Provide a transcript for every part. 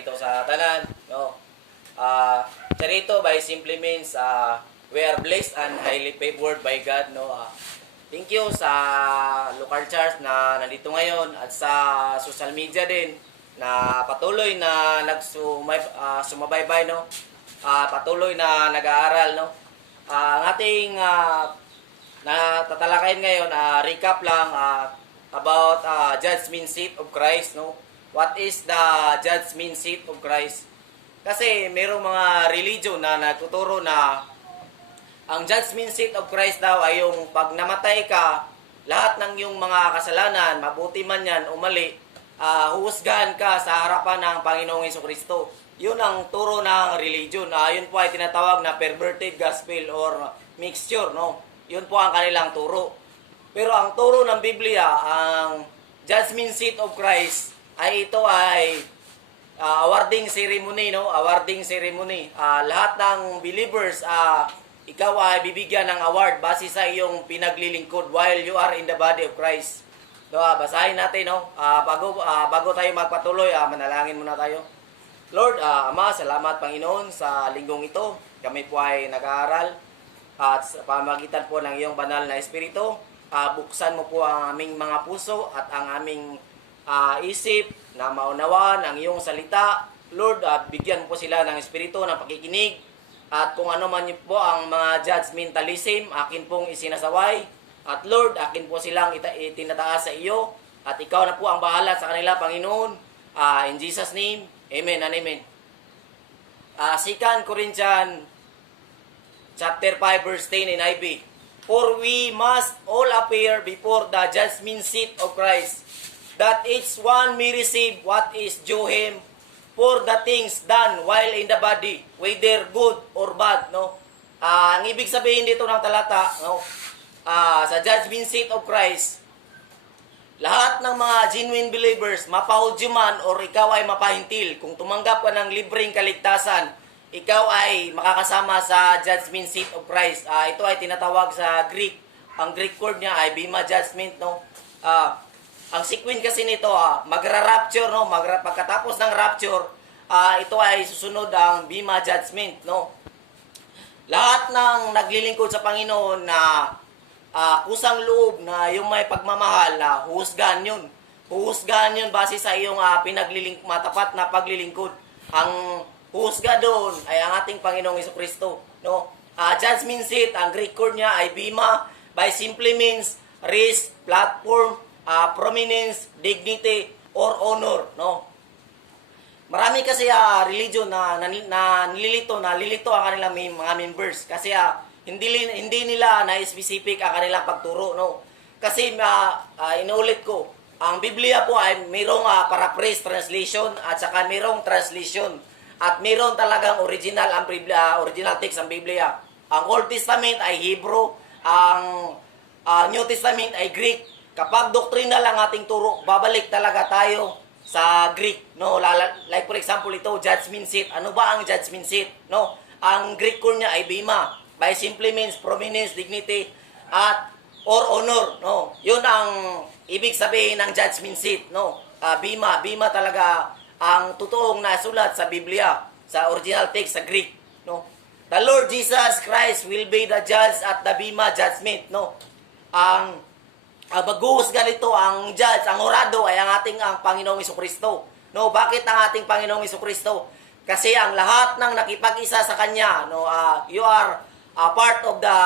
charito sa tanan, no. Charito by simply means we are blessed and highly favored by God, no. Thank you sa local church na nandito ngayon at sa social media din na patuloy na sumabaybay, no. Patuloy na nag-aaral, no. Ang ating na tatalakayin ngayon, recap lang about judgment seat of Christ, no. What is the judgment seat of Christ? Kasi mayroong mga religion na nagtuturo na ang judgment seat of Christ daw ay yung pag namatay ka, lahat ng yung mga kasalanan, mabuti man yan o mali, huhusgahan ka sa harapan ng Panginoong Hesukristo. Yun ang turo ng religion. Yun po ay tinatawag na perverted gospel or mixture, no. Yun po ang kanilang turo. Pero ang turo ng Biblia, ang judgment seat of Christ, ay ito ay awarding ceremony, no? Awarding ceremony. Lahat ng believers, ikaw ay bibigyan ng award base sa iyong pinaglilingkod while you are in the body of Christ. So, basahin natin, no? Bago tayo magpatuloy, manalangin muna tayo. Lord, Ama, salamat Panginoon sa linggong ito. Kami po ay nag-aaral at sa pamagitan po ng iyong banal na Espiritu, buksan mo po ang aming mga puso at ang aming isip na maunawaan ang iyong salita. Lord, bigyan po sila ng espiritu ng pakikinig at kung ano man po ang mga judgmentalism, akin pong isinasaway. At Lord, akin po silang itinataas sa iyo at ikaw na po ang bahala sa kanila, Panginoon. In Jesus' name, amen and amen. 2 Corinthians chapter 5 verse 10 in NIV. For we must all appear before the judgment seat of Christ, that each one may receive what is due him for the things done while in the body, whether good or bad, no. Ang ibig sabihin dito ng talata, no, sa judgment seat of Christ, lahat ng mga genuine believers, mapahudyo man or ikaw ay mapahintil, kung tumanggap ka ng libreng kaligtasan, ikaw ay makakasama sa judgment seat of Christ. Ito ay tinatawag sa Greek. Ang Greek word niya ay bema judgment, no. Ang sequence kasi nito, magra-rapture, no? Pagkatapos ng rapture, ito ay susunod ang bema judgment, no? Lahat ng naglilingkod sa Panginoon na kusang loob na yung may pagmamahal na huhusgahan yun. Huhusgahan yun base sa iyong matapat na paglilingkod. Ang huhusga doon ay ang ating Panginoong Hesukristo, no? Judgment seat, ang Greek word niya ay bema, by simply means race, platform, prominence, dignity, or honor, no? Marami kasi religion na nililito ang kanilang mga members kasi hindi nila na-specific ang kanilang pagturo, no? Kasi inuulit ko, ang Biblia po ay mayroong paraphrase translation at saka mayroong translation at mayroong talagang original original text ang Biblia. Ang Old Testament ay Hebrew, ang New Testament ay Greek. Kapag doktrina lang ating turo, babalik talaga tayo sa Greek, no? Like for example ito, judgment seat. Ano ba ang judgment seat, no? Ang Greek word niya ay bema, by simply means prominence, dignity, at or honor, no? Yun ang ibig sabihin ng judgment seat, no? Bema talaga ang totoong nasulat sa Biblia, sa original text sa Greek, no? The Lord Jesus Christ will be the judge at the bema judgment, no? Ang maghuhusga nito, ang judge, ang horado ay ang Panginoong Hesukristo. No, bakit ang ating Panginoong Hesukristo? Kasi ang lahat ng nakipag-isa sa kanya, no, you are part of the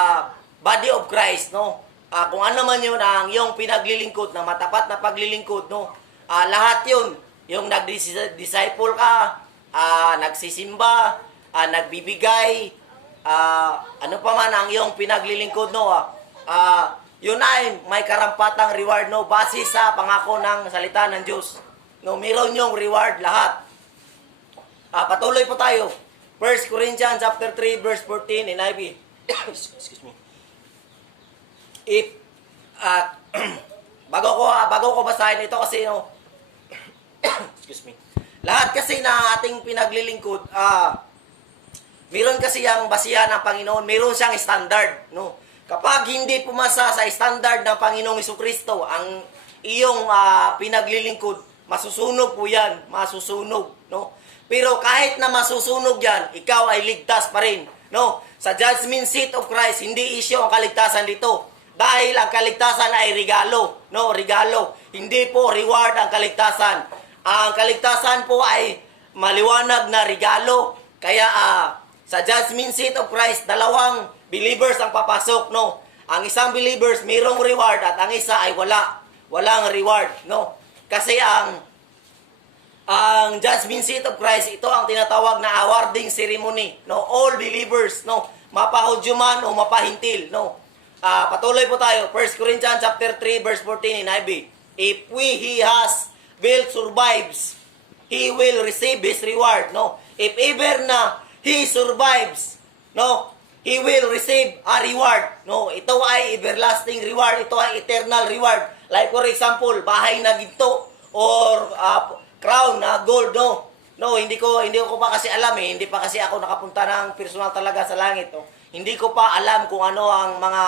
body of Christ, no. Kung ano man 'yun ang iyong pinaglilingkod na matapat na paglilingkod, no. Lahat 'yun, yung nag-disciple ka, nagsisimba, nagbibigay, ano pa man ang iyong pinaglilingkod, no. Yun ay may karampatang reward, no, base sa pangako ng salita ng Diyos. No, meron yung reward lahat. Patuloy po tayo. 1 Corinthians chapter 3 verse 14 in NIV. Excuse me. Bago ko basahin ito kasi, no, excuse me. Lahat kasi na ating pinaglilingkod, meron kasi yung basihan ng Panginoon, meron siyang standard, no. Kapag hindi pumasa sa standard ng Panginoong Hesukristo ang iyong pinaglilingkod, Masusunog po yan. Masusunog, no? Pero kahit na masusunog yan, ikaw ay ligtas pa rin, no? Sa judgment seat of Christ, hindi issue ang kaligtasan dito. Dahil ang kaligtasan ay regalo, no? Regalo. Hindi po reward ang kaligtasan. Ang kaligtasan po ay maliwanag na regalo. Kaya sa judgment seat of Christ, dalawang believers ang papasok, no? Ang isang believers mayroong reward at ang isa ay walang reward, no? Kasi ang judgment seat of Christ, ito ang tinatawag na awarding ceremony, no? All believers, no? Mapahudyo man o mapahintil, no? Patuloy po tayo. 1 Corinthians chapter 3 verse 14 in NIV. If he will survives, he will receive his reward, no? If ever na he survives, no? He will receive a reward, no? Ito ay everlasting reward, ito ay eternal reward. Like for example, bahay na ginto or crown na gold, no? No, hindi ko pa kasi alam hindi pa kasi ako nakapunta ng personal talaga sa langit, no? Hindi ko pa alam kung ano ang mga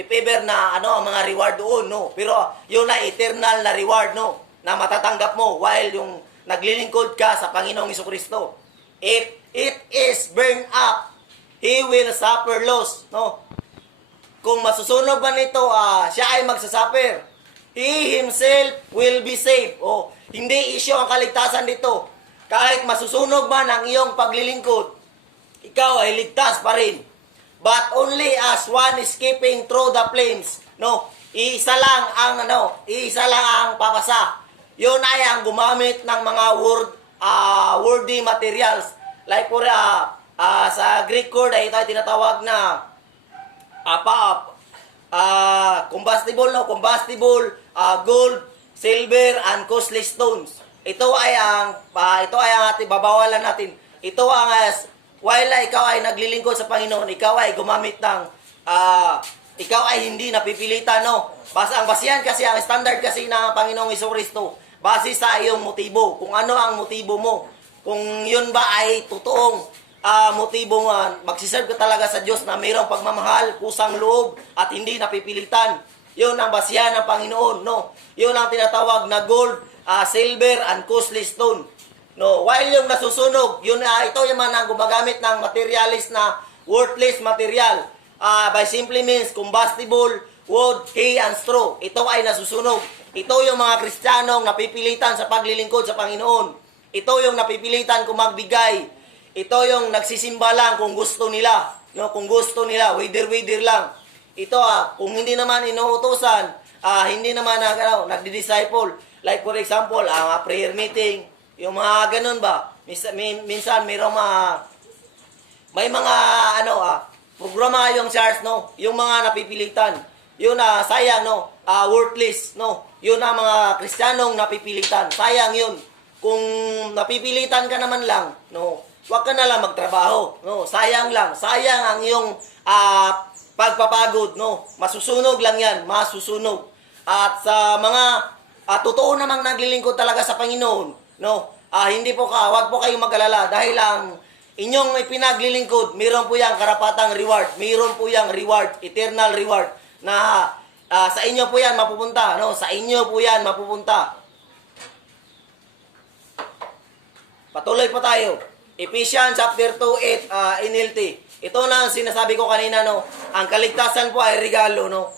if ever na ano ang mga reward doon, no? Pero yun na eternal na reward, no? Na matatanggap mo while yung naglilingkod ka sa Panginoong Jesucristo. If it is burned up, he will suffer loss, no? Kung masusunog man ito, siya ay magsasuffer. He himself will be saved. Hindi issue ang kaligtasan dito. Kahit masusunog man ang iyong paglilingkod, ikaw ay ligtas pa rin. But only as one escaping through the flames, no? Iisa lang ang papasa. Yun ay ang gumamit ng mga worthy materials. Like for sa Greek word ay ito ay tinatawag na combustible, no? Combustible, gold, silver, and costly stones. Ito ay ang ating babawalan natin. Ito ang while ikaw ay naglilingkod sa Panginoon, ikaw ay gumamit ng ikaw ay hindi napipilitan, no? Ang basihan kasi, ang standard kasi ng Panginoong Jesucristo, base sa iyong motibo. Kung ano ang motibo mo. Kung yun ba ay totoong motibo nga, magsiserve ka talaga sa Diyos na mayroong pagmamahal, kusang loob, at hindi napipilitan. Yun ang basihan ng Panginoon, no? Yun ang tinatawag na gold, silver, and costly stone. No, while yung nasusunog, ito yung mga gumagamit ng materialist na worthless material. By simply means combustible, wood, hay, and straw. Ito ay nasusunog. Ito yung mga Kristiyanong napipilitan sa paglilingkod sa Panginoon. Ito yung napipilitan kung magbigay. Ito yung nagsisimba lang kung gusto nila. No, kung gusto nila, wither lang. Ito kung hindi naman inuutosan, hindi naman nagdi-disciple. Like for example, ang prayer meeting, yung mga ganun ba? Minsan mayroong may mga programa yung church, no? Yung mga napipilitan. Yun sayang, no? Worthless, no? Yun ang mga Kristiyanong napipilitan. Sayang yun. Kung napipilitan ka naman lang, no? Huwag ka na lang magtrabaho, no? Sayang lang. Sayang ang iyong pagpapagod, no? Masusunog lang yan, masusunog. At sa mga totoo namang naglilingkod talaga sa Panginoon, no? Wag po kayong mag-alala dahil ang inyong ipinaglilingkod, mayroon po yang karapatang reward. Mayroon po yang reward, eternal reward na sa inyo po yan mapupunta, no? Sa inyo po yan mapupunta. Patuloy po tayo. Ephesians chapter 2:8 NLT. Ito na ang sinasabi ko kanina, no? Ang kaligtasan po ay regalo, no?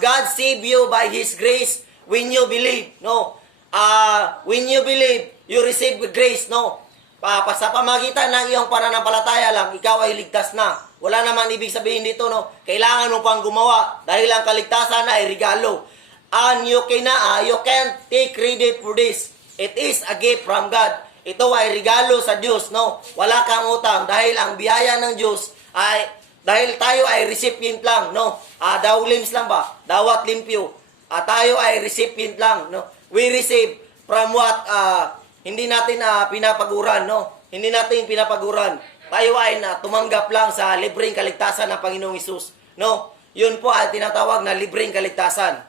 God save you by His grace when you believe, no? When you believe, you receive grace, no? Sa pamagitan ng iyong pananampalataya lang, ikaw ay ligtas na. Wala naman ibig sabihin dito, no? Kailangan mo pang gumawa dahil ang kaligtasan ay regalo. And you can't take credit for this. It is a gift from God. Ito ay regalo sa Diyos, no? Wala kang utang dahil ang biyaya ng Diyos ay, dahil tayo ay recipient lang, no? Dawlims lang ba? Dawat limpyo. Tayo ay recipient lang, no? We receive from what hindi natin pinapaguran, no? Hindi natin pinapaguran. Tayo ay tumanggap lang sa libreng kaligtasan ng Panginoong Hesus, no? Yun po ay tinatawag na libreng kaligtasan.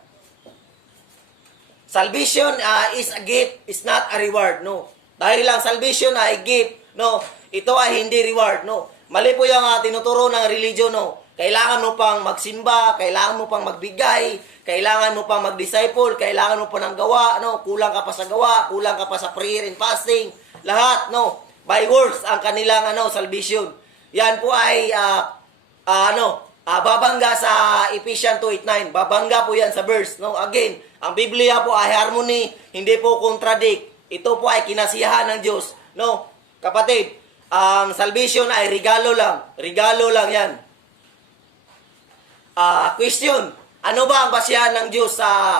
Salvation is a gift, is not a reward, no? Dahil lang salvation ay gift, no? Ito ay hindi reward, no? Mali po yung tinuturo ng religion, no? Kailangan mo pang magsimba, kailangan mo pang magbigay, kailangan mo pa mag-disciple, kailangan mo pa ng gawa, no? Kulang ka pa sa gawa, kulang ka pa sa prayer and fasting, lahat, no? By works ang kanilang salvation. Yan po ay babangga sa Ephesians 2:8-9. Babangga po yan sa verse, no? Again, ang Biblia po ay harmony, hindi po contradict. Ito po ay kinasiyahan ng Diyos, no? Kapatid, ang salvation ay regalo lang. Regalo lang yan. Question, ano ba ang basihan ng Diyos sa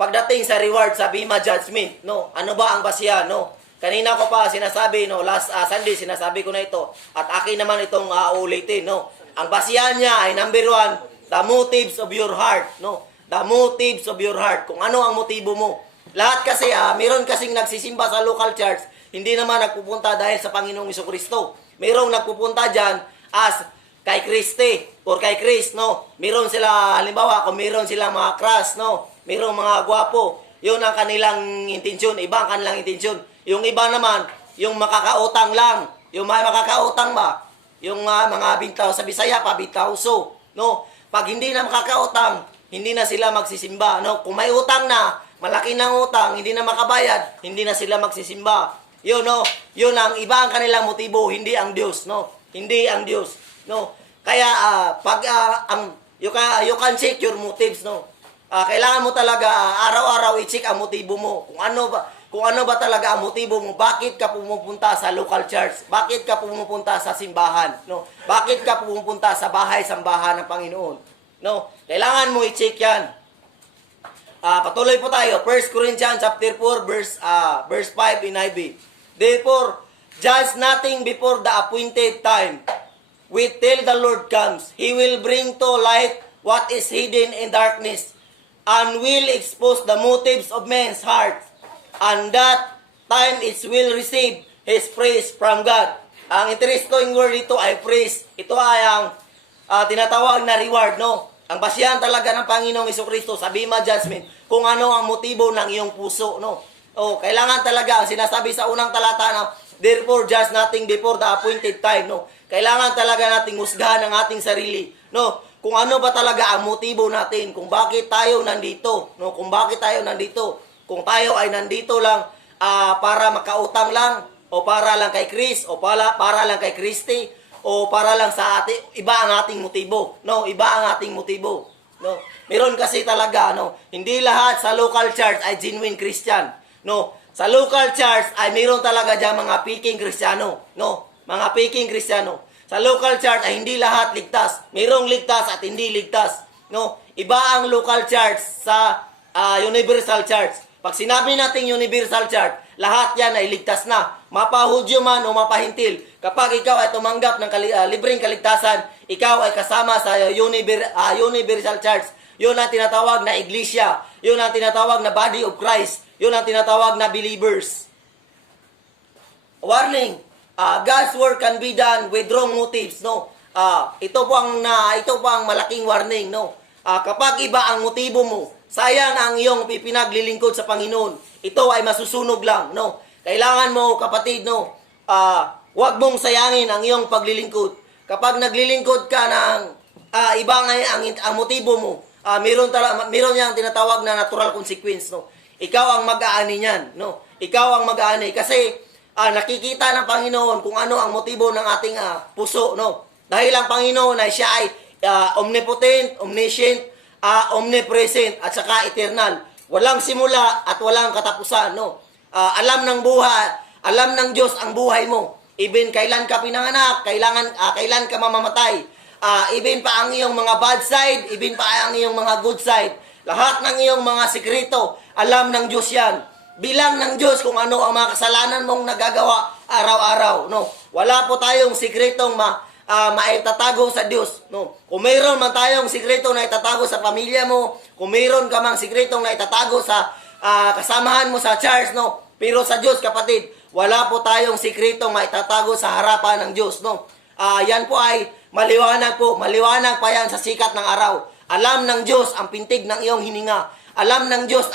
pagdating sa reward sa Bema Judgment? No? Ano ba ang basihan? No? Kanina ko pa sinasabi, no? Last Sunday, sinasabi ko na ito. At akin naman itong ulitin. No? Ang basihan niya ay number 1, the motives of your heart. No? The motives of your heart. Kung ano ang motibo mo. Lahat kasi, meron kasing nagsisimba sa local church, hindi naman nagpupunta dahil sa Panginoong Jesucristo. Merong nagpupunta dyan as kay Kristi or kay Chris, no? Meron sila, halimbawa, kung meron silang mga crush, no? Merong mga gwapo. Yun ang kanilang intensyon. Iba ang kanilang intensyon. Yung iba naman, yung makakautang lang. Yung may makakautang ba? Yung mga bintaw sa Bisaya pa, bintawso, no? Pag hindi na makakautang, hindi na sila magsisimba, no? Kung may utang na, malaki ng utang, hindi na makabayad, hindi na sila magsisimba. Yun, no? Yun ang iba ang kanilang motibo, hindi ang Diyos, no? Hindi ang Diyos, no? Kaya you can check your motives, no? Kailangan mo talaga araw-araw i-check ang motibo mo. Kung ano ba talaga ang motibo mo? Bakit ka pumupunta sa local church? Bakit ka pumupunta sa simbahan, no? Bakit ka pumupunta sa bahay-sambahan ng Panginoon? No? Kailangan mo i-check 'yan. Patuloy po tayo. 1 Corinthians chapter 4 verse 5 NIV. Therefore, judge nothing before the appointed time. Wait till the Lord comes. He will bring to light what is hidden in darkness and will expose the motives of men's hearts. And that time it will receive His praise from God. Ang interesting word dito ay praise. Ito ay ang tinatawag na reward, no? Ang basihan talaga ng Panginoong Jesucristo sa Bema Judgment kung ano ang motibo ng iyong puso, no? Kailangan talaga, ang sinasabi sa unang talata na, therefore judge nothing before the appointed time, no? Kailangan talaga nating husgahan ang ating sarili, no? Kung ano ba talaga ang motibo natin, kung bakit tayo nandito, no? Kung bakit tayo nandito, kung tayo ay nandito lang para makautang lang, o para lang kay Chris, o para lang kay Christy, o para lang sa ating, iba ang ating motibo, no? Iba ang ating motibo, no? Meron kasi talaga, no? Hindi lahat sa local church ay genuine Christian, no? Sa local church ay meron talaga diyan mga peking Kristiyano, no? Mga peking Kristiyano. Sa local church ay hindi lahat ligtas. Merong ligtas at hindi ligtas, no? Iba ang local church sa universal church. Pag sinabi nating universal church, lahat yan ay ligtas na. Mapahudyo man o mapahintil. Kapag ikaw ay tumanggap ng libreng kaligtasan, ikaw ay kasama sa universal church. Yun ang tinatawag na iglesia. Yun ang tinatawag na body of Christ. Yun ang tinatawag na believers. Warning, God's work can be done with wrong motives, no? Ito po ang malaking warning, no? Kapag iba ang motibo mo, sayang ang iyong pipinaglilingkod sa Panginoon. Ito ay masusunog lang, no? Kailangan mo, kapatid, no? Huwag mong sayangin ang iyong paglilingkod. Kapag naglilingkod ka ng iba ang motibo mo, meron yang tinatawag na natural consequence, no? Ikaw ang mag-aani niyan, no? Ikaw ang mag-aani kasi nakikita ng Panginoon kung ano ang motibo ng ating puso, no? Dahil ang Panginoon ay siya ay omnipotent, omniscient, omnipresent at saka eternal. Walang simula at walang katapusan, no? Alam ng Diyos ang buhay mo. Even kailan ka pinanganak, kailan ka mamamatay. Even pa ang iyong mga bad side, even pa ang iyong mga good side. Lahat ng iyong mga sikreto, alam ng Diyos yan. Bilang ng Diyos kung ano ang mga kasalanan mong nagagawa araw-araw, no? Wala po tayong sikretong maitatago sa Diyos, no? Kung mayroon man tayong sikreto na itatago sa pamilya mo, kung mayroon ka mang sikretong na itatago sa kasamahan mo sa church, no? Pero sa Diyos, kapatid, wala po tayong sikretong maitatago sa harapan ng Diyos, no? Yan po ay maliwanag pa yan sa sikat ng araw. Alam ng Diyos ang pintig ng iyong hininga. Alam ng Diyos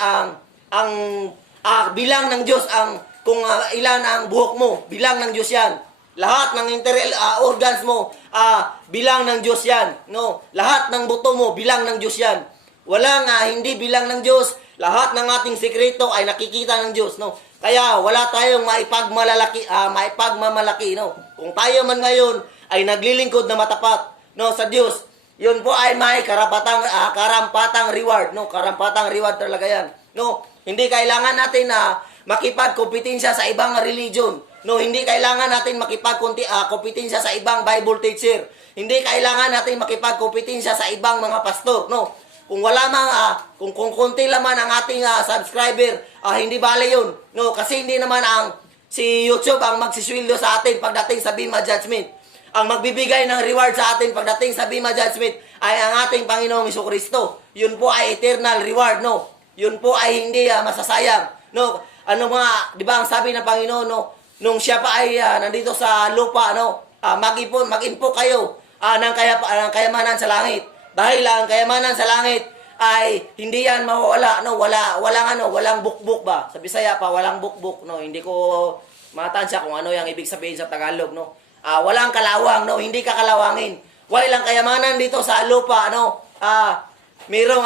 bilang ng Diyos kung ilan ang buhok mo, bilang ng Diyos yan. Lahat ng organs mo, bilang ng Diyos yan. No? Lahat ng buto mo, bilang ng Diyos yan. Walang hindi bilang ng Diyos. Lahat ng ating sekreto ay nakikita ng Diyos, no? Kaya wala tayong maipagmamalaki, no? Kung tayo man ngayon ay naglilingkod na matapat, no, sa Diyos, yun po ay may karampatang reward, no? Karampatang reward talaga yan, no? Hindi kailangan natin na makipagkompetensya sa ibang religion, no? Hindi kailangan natin makipagkompetensya sa ibang Bible teacher. Hindi kailangan natin makipagkompetensya sa ibang mga pastor, no? Kung wala kung konti laman ang ating subscriber, hindi bale yun. No, kasi hindi naman si YouTube ang magsisweldo sa atin pagdating sa Bema Judgment. Ang magbibigay ng reward sa atin pagdating sa Bema Judgment ay ang ating Panginoong Jesucristo. Yun po ay eternal reward, no? Yun po ay hindi masasayang, no? Di ba ang sabi ng Panginoon, no? Nung siya pa ay nandito sa lupa, no? Mag-impok kayo ng kayamanan sa langit. Dahil ang kayamanan sa langit ay hindi yan mawawala, no? Walang bukbuk ba? Sa Bisaya pa, walang bukbuk, no? Hindi ko matansya kung ano yung ibig sabihin sa Tagalog, no? Walang kalawang, no? Hindi ka kalawangin. Walang kayamanan dito sa lupa, no? Merong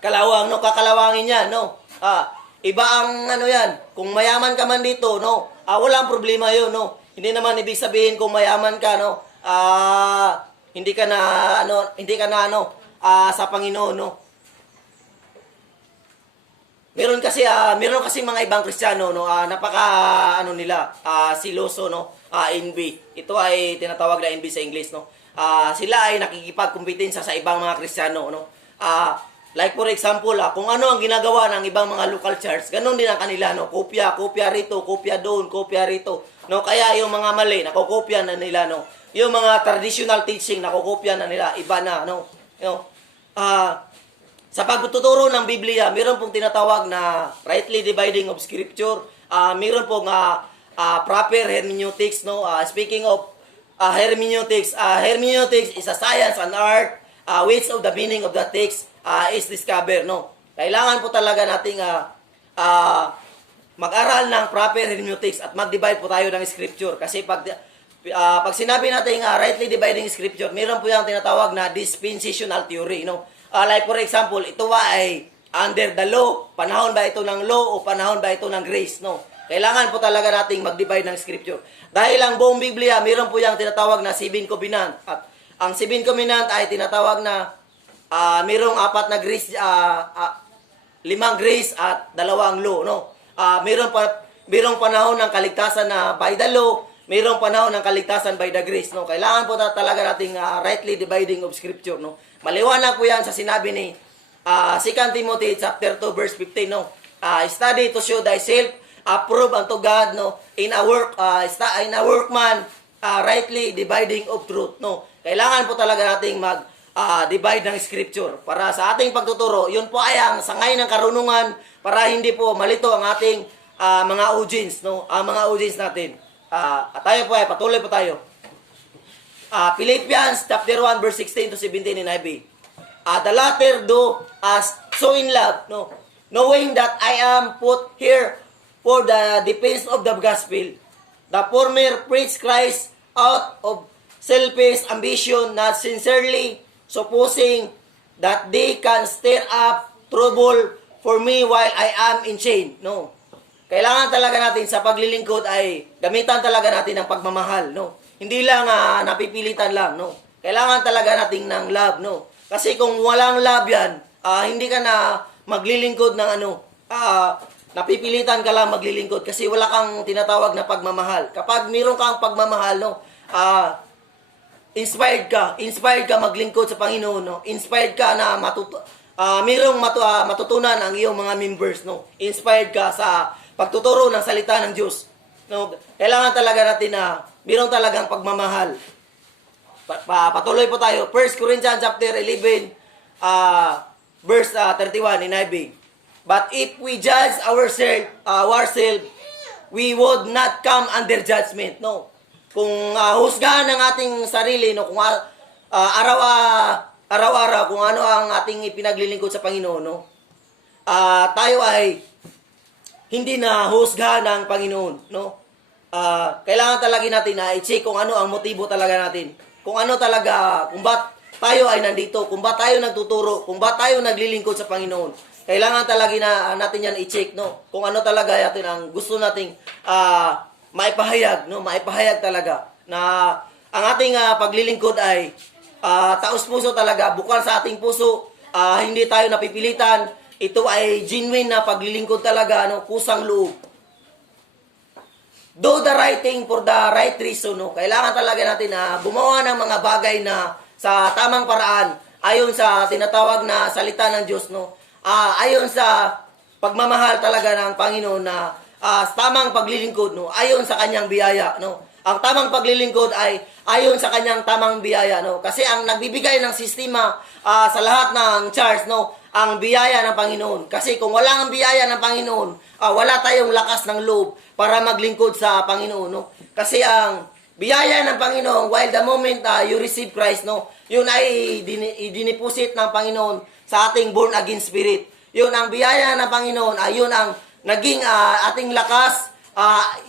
kalawang, no? Kakalawangin yan, no? Iba ang yan. Kung mayaman ka man dito, no? Walang problema yun, no? Hindi naman ibig sabihin kung mayaman ka, no? Hindi ka na sa Panginoon, no. Meron kasi mga ibang Kristiyano, no, nila siloso, no, envy. Ito ay tinatawag na envy sa English, no. Sila ay nakikipagkumpetensya sa ibang mga Kristiyano, no. Like for example, kung ano ang ginagawa ng ibang mga local church, ganun din ang kanila, no. Kopya rito, kopya doon, kopya rito, no. Kaya yung mga mali, nakokopya na nila, no. Yung mga traditional teaching, nakokopya na nila, iba na, no? Sa pagtuturo ng Biblia, mayroon pong tinatawag na rightly dividing of Scripture. Mayroon pong proper hermeneutics, no? Speaking of hermeneutics, hermeneutics is a science and art which of the meaning of the text is discovered, no? Kailangan po talaga nating mag-aral ng proper hermeneutics at mag-divide po tayo ng Scripture. Kasi pag sinabi natin rightly dividing Scripture, meron po yung tinatawag na dispensational theory, no? Like for example, ito ay under the law, panahon ba ito ng law o panahon ba ito ng grace, no? Kailangan po talaga nating mag-divide ng Scripture. Dahil ang buong Biblia, meron po yung tinatawag na 7 covenant. At ang 7 covenant ay tinatawag na merong 4 na grace, 5 grace at 2 law, no? Merong panahon ng kaligtasan na by the law, mayroong panahon ng kaligtasan by the grace, no? Kailangan po talaga nating rightly dividing of Scripture, no? Maliwanag po yan sa sinabi ni 2 Timothy chapter 2 verse 15, no? Study to show thyself approved unto God, no? In a workman rightly dividing of truth, no? Kailangan po talaga nating divide ng Scripture para sa ating pagtuturo. Yun po ay ang sangay ng karunungan para hindi po malito ang ating mga audience, no? Mga audience natin. At tayo po ay patuloy po tayo. Philippians chapter 1 verse 16 to 17 in NIV. The latter do as so in love, no, knowing that I am put here for the defense of the gospel. The former preach Christ out of selfish ambition, not sincerely supposing that they can stir up trouble for me while I am in chain, no. Kailangan talaga natin sa paglilingkod ay gamitan talaga natin ng pagmamahal, no? Hindi lang napipilitan lang, no? Kailangan talaga natin ng love, no? Kasi kung walang love yan, hindi ka na maglilingkod ng napipilitan ka lang maglilingkod kasi wala kang tinatawag na pagmamahal. Kapag mayroon kang pagmamahal, no? Inspired ka maglingkod sa Panginoon, no? Inspired ka na matutunan ang iyong mga members, no? Inspired ka sa pagtuturo ng salita ng Diyos. No, kailangan talaga natin na mayroon talagang pagmamahal. Patuloy po tayo. 1 Corinthians chapter 11 verse 31 in NIV. But if we judge ourselves, we would not come under judgment, no. Kung husgahan ng ating sarili, no, kung araw-araw kung ano ang ating ipinaglilingkod sa Panginoon, no, tayo ay hindi na husgahan ng Panginoon, no? Kailangan talaga natin na i-check kung ano ang motibo talaga natin. Kung ano talaga, tayo ay nandito, kung ba tayo nagtuturo, kung ba tayo naglilingkod sa Panginoon. Kailangan talaga na natin yan i-check, no? Kung ano talaga natin ang gusto nating maipahayag, no? Maipahayag talaga na ang ating paglilingkod ay taos puso talaga, bukal sa ating puso, hindi tayo napipilitan. Ito ay genuine na paglilingkod talaga, no? Kusang loob. Do the right thing for the right reason, no? Kailangan talaga natin na gumawa ng mga bagay na sa tamang paraan, ayon sa tinatawag na salita ng Diyos, no? Ayon sa pagmamahal talaga ng Panginoon na tamang paglilingkod, no? Ayon sa kanyang biyaya, no? Ang tamang paglilingkod ay ayon sa kanyang tamang biyaya, no? Kasi ang nagbibigay ng sistema sa lahat ng church, no? Ang biyaya ng Panginoon. Kasi kung wala ang biyaya ng Panginoon, wala tayong lakas ng loob para maglingkod sa Panginoon, no? Kasi ang biyaya ng Panginoon, while the moment you receive Christ, no? Yun ay idiniposit ng Panginoon sa ating born again spirit. Yun ang biyaya ng Panginoon, yun ang naging ating lakas,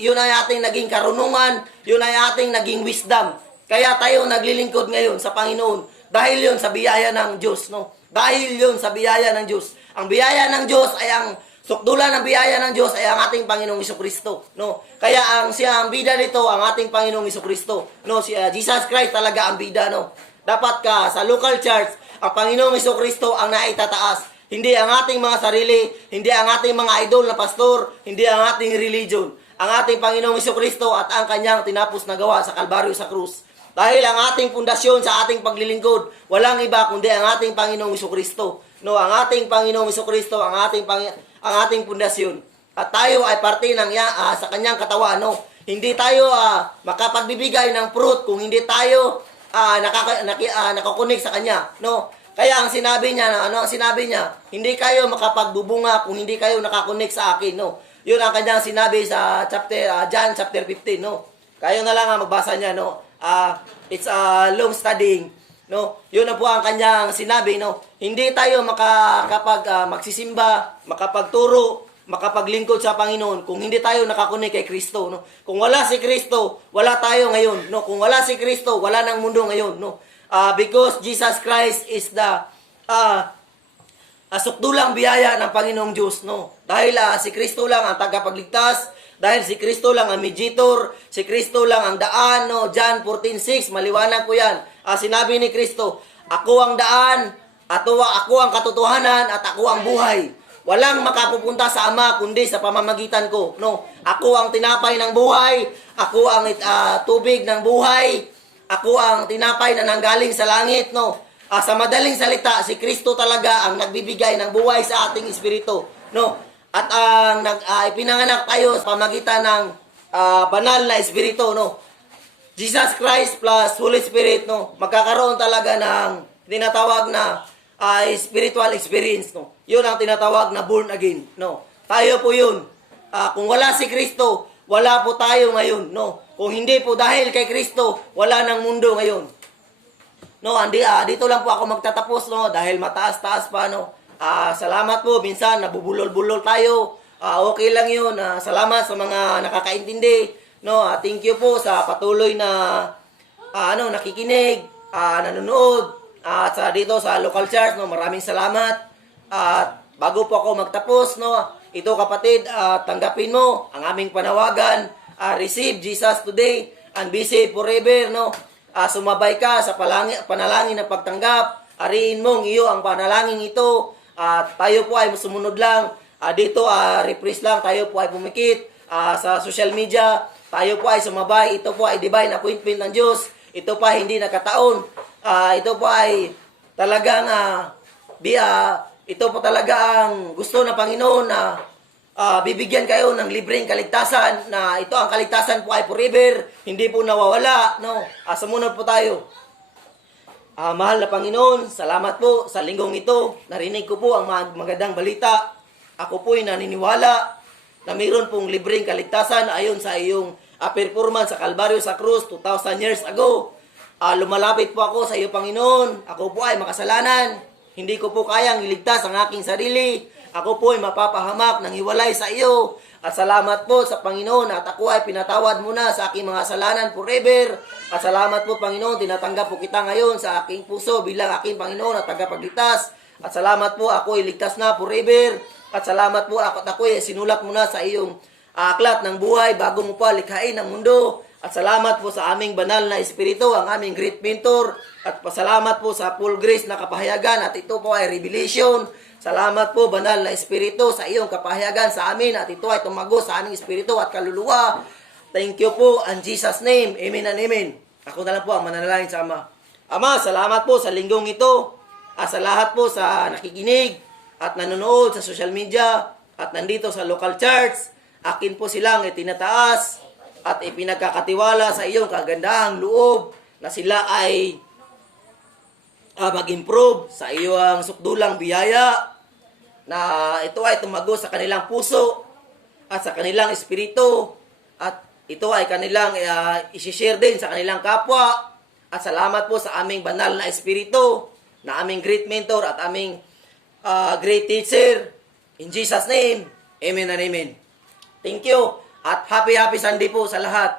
yun ay ating naging karunungan, yun ay ating naging wisdom. Kaya tayo naglilingkod ngayon sa Panginoon dahil yun sa biyaya ng Diyos, no? Dahil yun sa biyaya ng Diyos. Ang biyaya ng Diyos ay ang sukdulan ng biyaya ng Diyos ay ang ating Panginoong Jesucristo, no? Kaya ang bida nito ang ating Panginoong Jesucristo, no? Si Jesus Christ talaga ang bida, no? Dapat ka sa local church, ang Panginoong Jesucristo ang naitataas. Hindi ang ating mga sarili, hindi ang ating mga idol na pastor, hindi ang ating religion. Ang ating Panginoong Jesucristo at ang kanyang tinapos na gawa sa Kalbaryo sa krus. Dahil ang ating pundasyon sa ating paglilingkod, walang iba kundi ang ating Panginoong Jesucristo. No, ang ating Panginoong Jesucristo ang ating pundasyon. At tayo ay parte ng sa kanyang katawan, no. Hindi tayo makapagbibigay ng fruit kung hindi tayo nakakunik sa kanya, no. Kaya ang sinabi niya, ano ang sinabi niya? Hindi kayo makapagbubunga kung hindi kayo nakakonek sa akin, no. Yun ang kanyang sinabi sa John chapter 15, no. Kayo na lang magbasa niya, no. It's a long studying, no. Yun na po ang kanyang sinabi, no. Hindi tayo magsisimba, makapagturo, makapaglingkod sa Panginoon kung hindi tayo nakakunik kay Kristo, no. Kung wala si Kristo, wala tayo ngayon, no. Kung wala si Kristo, wala nang mundo ngayon, no. Because Jesus Christ is the sukdulang biyaya ng Panginoong Diyos, no. Dahil si Kristo lang ang tagapagligtas, dahil si Kristo lang ang mediator, si Kristo lang ang daan, no. John 14:6, maliwanag po yan. Sinabi ni Kristo, ako ang daan, ako ang katotohanan, at ako ang buhay. Walang makapupunta sa Ama kundi sa pamamagitan ko, no. Ako ang tinapay ng buhay, ako ang tubig ng buhay, ako ang tinapay na nanggaling sa langit, no. Sa madaling salita, si Kristo talaga ang nagbibigay ng buhay sa ating espiritu, no. At ipinanganak tayo sa pamagitan ng banal na espiritu, no. Jesus Christ plus Holy Spirit, no. Magkakaroon talaga ng tinatawag na spiritual experience, no. Yun ang tinatawag na born again, no. Tayo po yun. Kung wala si Kristo, wala po tayo ngayon, no. Kung hindi po dahil kay Kristo, wala nang mundo ngayon. No, dito lang po ako magtatapos, no, dahil mataas-taas pa, no. Salamat po, minsan nabubulol-bulol tayo. Okay lang 'yun. Salamat sa mga nakakaintindi, no. Thank you po sa patuloy na nakikinig, nanonood dito sa local church, no. Maraming salamat. At bago po ako magtapos, no, ito kapatid, tanggapin mo ang aming panawagan. Receive Jesus today and be saved forever, no. Sumabay ka sa panalangin ng pagtanggap. Ariin mong iyo ang panalangin ito. Tayo po ay sumunod lang. Dito, reprise lang. Tayo po ay pumikit. Sa social media, tayo po ay sumabay. Ito po ay divine appointment ng Diyos. Ito pa hindi nakataon. Ito po ay talagang ito po talaga ang gusto ng Panginoon na bibigyan kayo ng libreng kaligtasan, na ito ang kaligtasan po ay forever, hindi po nawawala, no. Sumunod po tayo. Mahal na Panginoon, salamat po sa linggong ito. Narinig ko po ang magandang balita. Ako po ay naniniwala na mayroon pong libreng kaligtasan ayon sa iyong performance sa Kalbaryo sa krus 2,000 years ago. Lumalapit po ako sa iyo, Panginoon. Ako po ay makasalanan. Hindi ko po kayang iligtas ang aking sarili. Ako po ay mapapahamak ng hiwalay sa iyo. At salamat po sa Panginoon at ako ay pinatawad mo na sa aking mga kasalanan forever. At salamat po Panginoon, tinatanggap po kita ngayon sa aking puso bilang aking Panginoon at tagapagligtas. At salamat po, ako ay ligtas na forever. At salamat po, ako ay sinulat mo na sa iyong aklat ng buhay bago mo pa likhain ang mundo. At salamat po sa aming banal na espiritu, ang aming great mentor. At pasalamat po sa full grace na kapahayagan at ito po ay revelation. Salamat po banal na espiritu sa iyong kapahayagan sa amin at ito ay tumago sa aming espiritu at kaluluwa. Thank you po in Jesus name. Amen and amen. Ako na lang po ang mananalangin sa Ama. Ama, salamat po sa linggong ito. At sa lahat po sa nakikinig at nanonood sa social media at nandito sa local church. Akin po silang itinataas at ipinagkakatiwala sa iyong kagandahang loob na sila ay mag-improve sa iyong sukdulang biyaya na ito ay tumago sa kanilang puso at sa kanilang espiritu at ito ay kanilang isi-share din sa kanilang kapwa. At salamat po sa aming banal na espiritu na aming great mentor at aming great teacher. In Jesus name, amen and amen. Thank you at happy Sunday po sa lahat.